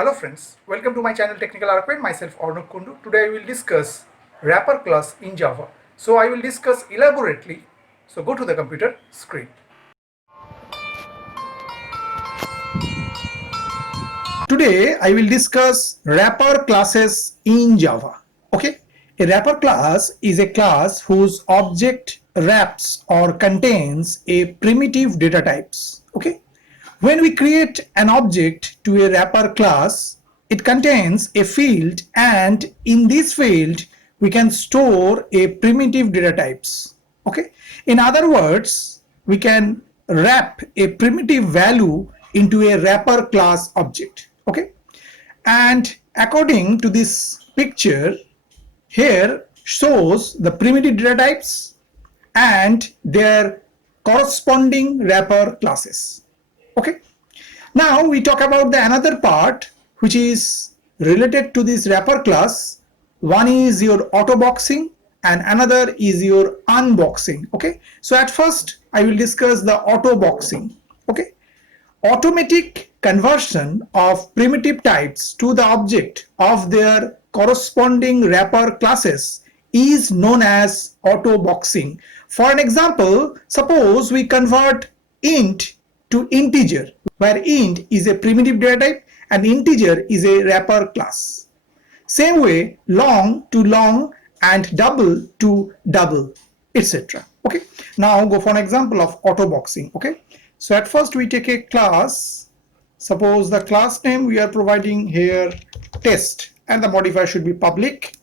Hello friends, welcome to my channel Technical Arcade. Myself Arnab Kundu. Today I will discuss wrapper class in Java. So I will discuss elaborately. So go to the computer screen. Today I will discuss wrapper classes in Java. Okay, a wrapper class is a class whose object wraps or contains a primitive data types. Okay, when we create an object to a wrapper class, it contains a field, and in this field we can store a primitive data types. Okay, in other words, we can wrap a primitive value into a wrapper class object. Okay, and according to this picture here shows the primitive data types and their corresponding wrapper classes. Okay, now we talk about the another part which is related to this wrapper class. One is your auto boxing and another is your unboxing. Okay, so at first I will discuss the auto boxing. Okay, automatic conversion of primitive types to the object of their corresponding wrapper classes is known as auto boxing. For an example, suppose we convert int to integer, where int is a primitive data type and integer is a wrapper class. Same way, long to long and double to double, etc. Okay, now go for an example of auto boxing. Okay, so at first we take a class. Suppose the class name we are providing here test, and the modifier should be public.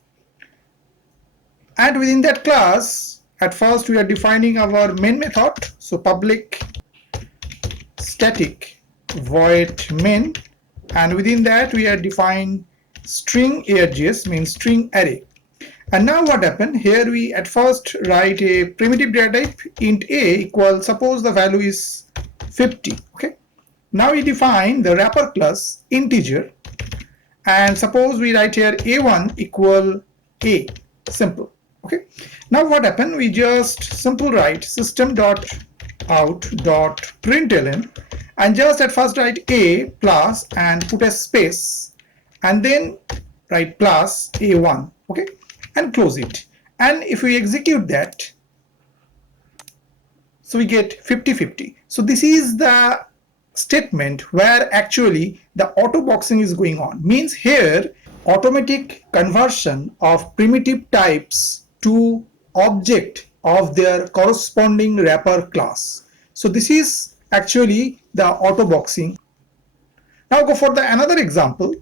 And within that class, at first we are defining our main method. So public static void main, and within that we are defining string args, means string array. And now what happened here, we at first write a primitive data type int a equal, suppose the value is 50. Okay, now we define the wrapper class integer, and suppose we write here a1 equal a, simple. Okay, now what happened, we just simple write system dot out dot println, and just at first write a plus and put a space, and then write plus a1. Okay, and close it. And if we execute that, so we get 50-50. So this is the statement where actually the auto boxing is going on. Means here automatic conversion of primitive types to object of their corresponding wrapper class. So this is actually the auto boxing. Now go for the another example.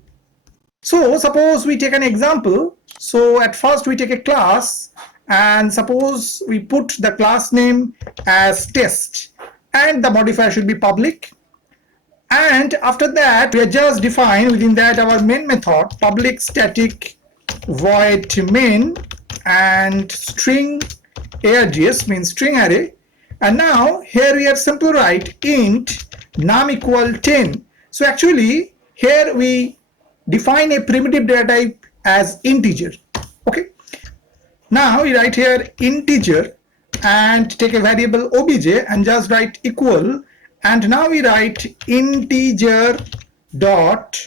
So suppose we take an example. So at first we take a class, and suppose we put the class name as test, and the modifier should be public. And after that we are just define within that our main method public static void main and string args, means string array. And now here we have simple write int num equal 10. So actually here we define a primitive data type as integer. Okay, now we write here integer and take a variable obj and just write equal, and now we write integer dot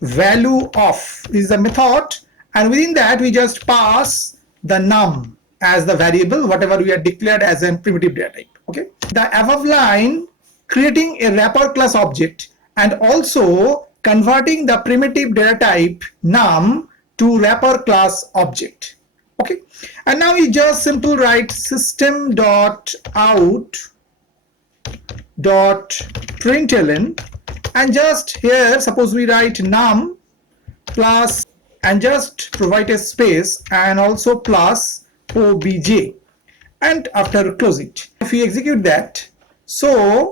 value of, this is the method, and within that we just pass the num as the variable whatever we are declared as a primitive data type. Okay, the above line creating a wrapper class object and also converting the primitive data type num to wrapper class object. Okay, and now we just simple write system dot out dot println, and just here suppose we write num plus and just provide a space and also plus obj, and after close it. If we execute that, so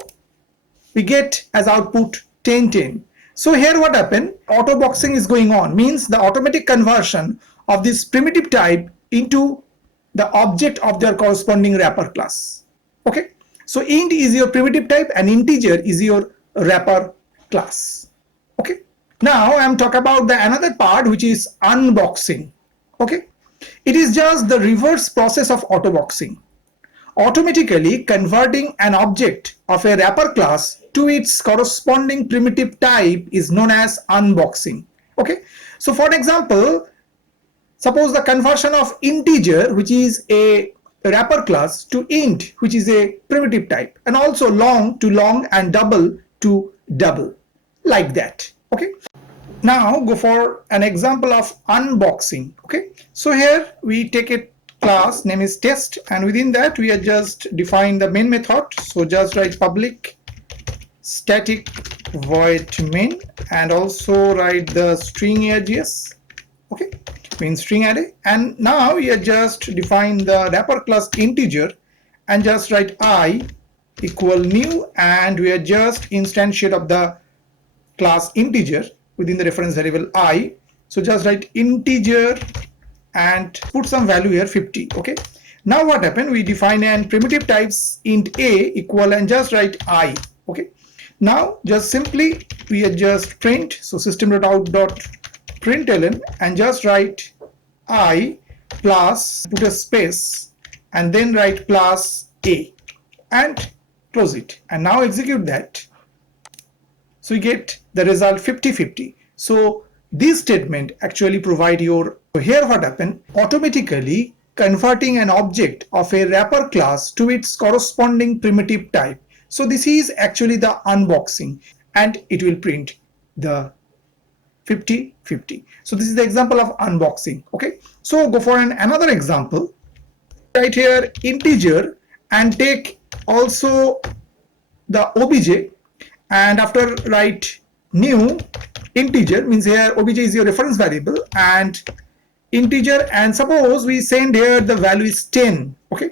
we get as output 10. So here what happened, auto boxing is going on, means the automatic conversion of this primitive type into the object of their corresponding wrapper class. Okay, so int is your primitive type and integer is your wrapper class. Okay, now I am talking about the another part which is unboxing. Okay, it is just the reverse process of auto boxing, automatically converting an object of a wrapper class to its corresponding primitive type is known as unboxing. Okay, so for example, suppose the conversion of integer, which is a wrapper class, to int, which is a primitive type, and also long to long and double to double, like that. Okay, now go for an example of unboxing. Okay, so here we take a class name is test, and within that we are just define the main method. So just write public static void main, and also write the string args. Okay, mean string array, and now we are just define the wrapper class integer and just write I equal new, and we are just instantiate of the class integer within the reference variable I. So just write integer and put some value here 50. Okay, now what happened, we define an primitive types int a equal and just write I. Okay, now just simply we are just print, so system.out.println and just write I plus, put a space and then write plus a and close it, and now execute that. So you get the result 50-50. So this statement actually provide your, so here what happened, automatically converting an object of a wrapper class to its corresponding primitive type. So this is actually the unboxing, and it will print the 50-50. So this is the example of unboxing. Okay, so go for another example. Right here integer and take also the obj, and after write new integer, means here obj is your reference variable, and integer, and suppose we send here the value is 10. Okay,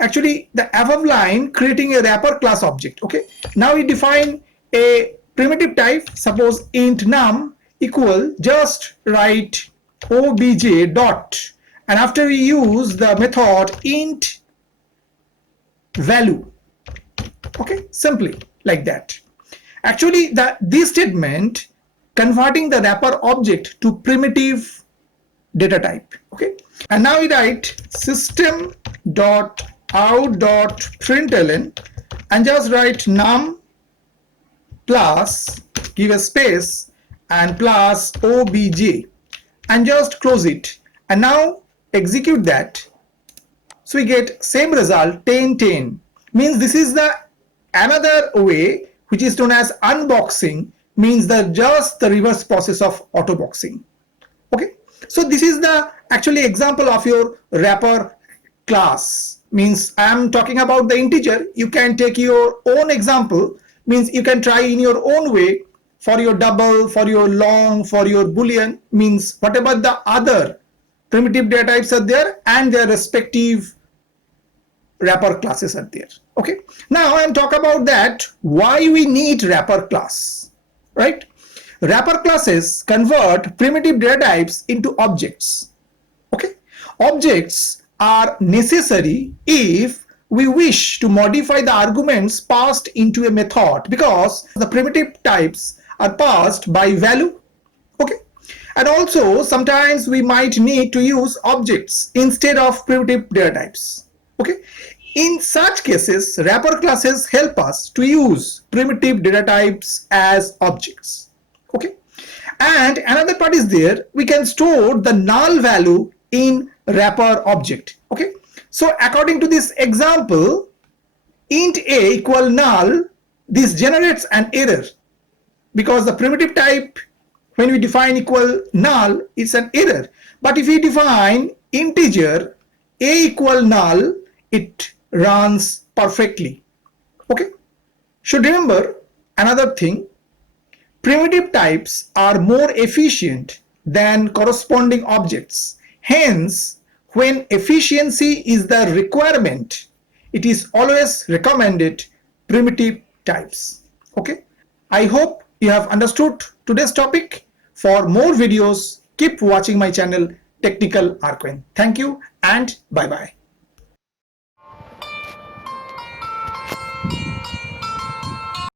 actually the above line creating a wrapper class object. Okay, now we define a primitive type, suppose int num equal, just write obj dot, and after we use the method int value. Okay, simply like that. Actually this statement converting the wrapper object to primitive data type. Okay, and now we write system.out.println and just write num plus, give a space and plus obj and just close it, and now execute that. So we get same result 10-10. Means this is the another way which is known as unboxing, means just the reverse process of autoboxing. Okay, so this is the actually example of your wrapper class. Means I am talking about the integer, you can take your own example, means you can try in your own way for your double, for your long, for your boolean, means whatever the other primitive data types are there and their respective wrapper classes are there. Okay, now I am talk about that why we need wrapper class, right? Wrapper classes convert primitive data types into objects. Okay, objects are necessary if we wish to modify the arguments passed into a method, because the primitive types are passed by value. Okay, and also sometimes we might need to use objects instead of primitive data types. Okay, in such cases wrapper classes help us to use primitive data types as objects. Okay, and another part is there, we can store the null value in wrapper object. Okay, so according to this example, int a equal null, this generates an error because the primitive type when we define equal null, it's an error. But if we define integer a equal null, it runs perfectly. Okay, should remember another thing, primitive types are more efficient than corresponding objects. Hence, when efficiency is the requirement, it is always recommended primitive types. Okay, I hope you have understood today's topic. For more videos, keep watching my channel Technical Arquin. Thank you and bye bye.